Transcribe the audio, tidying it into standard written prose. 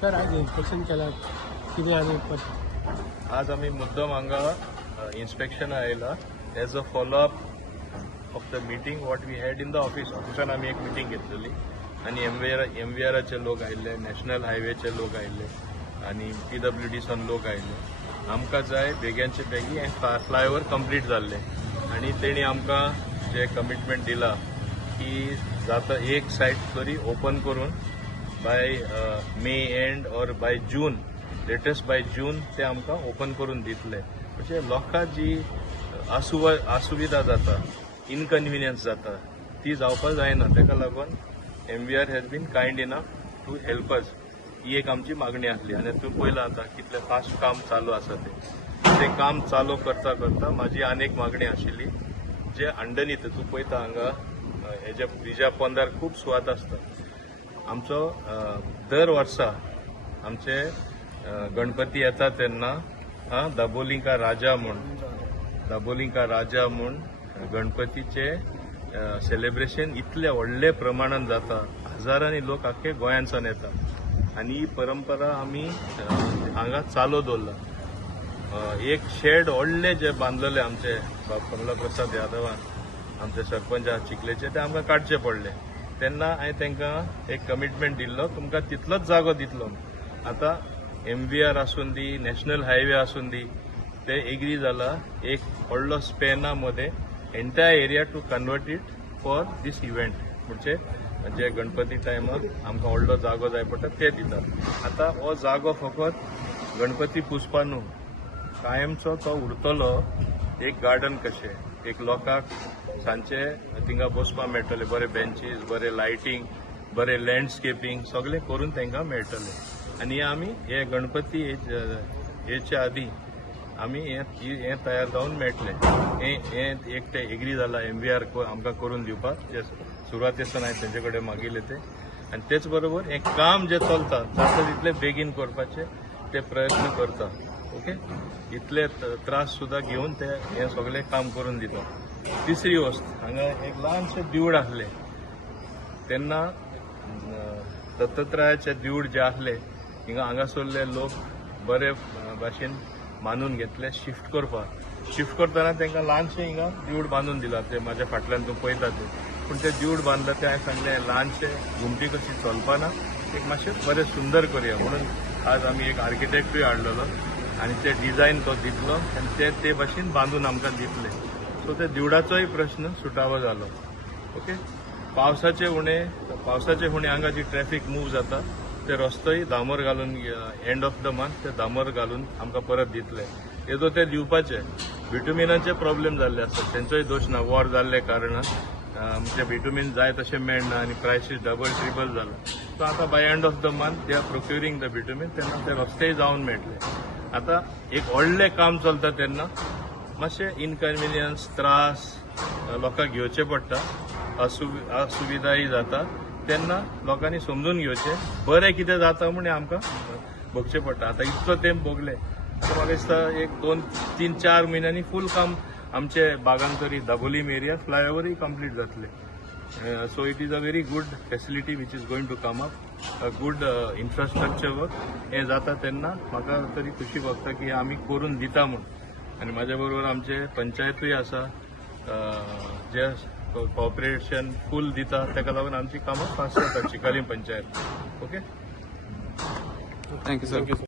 Sir आज inspection केला कितें आनी आज आम्ही मुद्दम हांगा इन्स्पेक्शन आयला as a follow up of the meeting what we had in the ऑफिसान आम्ही एक मिटींग घेतलेली आणि एमव्हीआरचे लोक आयिल्ले, नॅशनल हायवेचे लोक आयिल्ले आणि PWDसान लोक आयिल्ले. आमकां जाय बेग्याचे बेगी हें फ्लायओव्हर कंप्लीट जाल्ले आणि तेणी आमकां जे कमिटमेंट दिला की जाता एक सायड तरी ओपन करून बाय मे एंड और by June latest by June ते आमकां ओपन करून दितले. म्हणजे लोकां जी असुविधा जाता, इनकन्विनियन्स जाता ती जावपाक जायना. ताका लागून MVR has been kind enough to help us. ही एक आमची मागणी आसली आणि तूं पळयलां आतां कितलें फास्ट काम चालू आसा ते काम चालू करता करता म्हाजी आनीक मागणी आशिल्ली जे अंडरनीथ तूं पळयता हांगा हेज्या ब्रिजा पोंदार खूब सुवात आसता. आमचो दर वर्सा आमचे गणपती येता तेन्ना दाबोलिंका राजा म्हूण गणपतीचे सेलिब्रेशन इतले व्हडले प्रमाणात जाता. हजारांनी लोक आख्खे गोंयांतसून येता आणि ही परंपरा आमी हांगा चालू दवरला. एक शेड व्हडले जे बांदलेले आमचे कमला प्रसाद यादवान आमचे सरपंच चिखलेचे ते आमकां काडचे पडले. तेन्ना हांवें तांकां एक कमिटमेंट दिल्लो तुमकां तितलोच जागो दितलो. आतां MVR आसून दी, नॅशनल हायवे आसून दी, ते एग्री जाला एक व्हडलो स्पॅना मध्ये entire area to convert it for this event. म्हणजे जे गणपती टायमाक आमकां व्हडलो जागो जाय पडटा ते दितात. आतां हो जागो फकत गणपती पुजपा न्हू, कायमचो तो उरतलो एक गार्डन कशें. एक लोकांक सांचे थिंगा बसपा मेळटले, बरे बेंचीस, बरे लायटिंग, बरे लँडस्केपींग सगळें करून तांकां मेळटलें. आनी आमी हे गणपती हेच्या आदी आमी हे तयार जावन मेळटले. हे एक ते एग्री जाला MVR आमकां करून दिवपाक. जे सुरवातेसान हांवें तेंचे कडेन मागिल्ले ते आनी तेच बरोबर हें काम जे चलता जाता तितले बेगीन करपाचे ते प्रयत्न करता. ओके, इतले त्रास सुद्दां घेवन ते हें सगळें काम करून दिता. तिसरी वस्त हांगा एक ल्हानशें देवूळ आसलें तेन्ना दत्तात्रयाचे देवूळ जे आसले हांगासरले लोक बरे भाशेन मानून घेतले शिफ्ट करतना तांकां ल्हानशें हिंगा देवूळ बांदून दिला. ते म्हाज्या फाटल्यान तूं पळयता ते पूण ते देवूळ बांदला ते हांवें सांगलें ल्हानशें घुमटी कशी चलपाना, एक मातशें बरें सुंदर करुया म्हणून आज आमी एक आर्किटेक्टूय हाडलेलो आनी ते डिझायन तो दितलो आनी ते भाशेन बांदून आमकां दितले. सो ते देवळाचोय प्रश्न सुटावो जालो. ओके, पावसाचे उणे हांगा जी ट्रॅफिक मूव जाता ते रस्तोय दामोर घालून एंड ऑफ द मंथ ते दामोर घालून आमकां परत दितले. येदो ते दिवपाचे बिटुमिनाचे प्रॉब्लेम जाल्ले आसतात तेंचोय दोश ना. वॉर जाल्ले कारणान ते बिटुमीन जाय तशें मेळना आनी प्रायसीस डबल ट्रिबल जाला. सो आतां by end of the month they are procuring the bitumen तेन्ना ते रस्तेय जावन मेळटले. आतां एक व्हडलें काम चलता तेन्ना मातशे इनकन्विनियन्स त्रास लोकांक घेवचे पडटा, असुविधाय जाता. तेन्ना लोकांनी समजून घेवचें बरें कितें जाता म्हण आमकां भोगचें पडटा. आतां इतलो तेंप भोगले म्हाका दिसता एक 2-3-4 म्हयन्यांनी फूल काम आमचे बागांतरी दाबोलीम एरिया फ्लायओव्हरय कंप्लीट जातले. So it is a very good facility which is going to come up, a good infrastructure work. हें जाता तेन्ना म्हाका तरी खुशी भोगता की आमी करून दिता म्हूण. आनी म्हाज्या बरोबर आमचे पंचायतूय आसा जे कॉपरेशन फूल दिता ताका लागून आमची कामां फास्ट जाता Chicalim panchayat. Okay, thank you sir.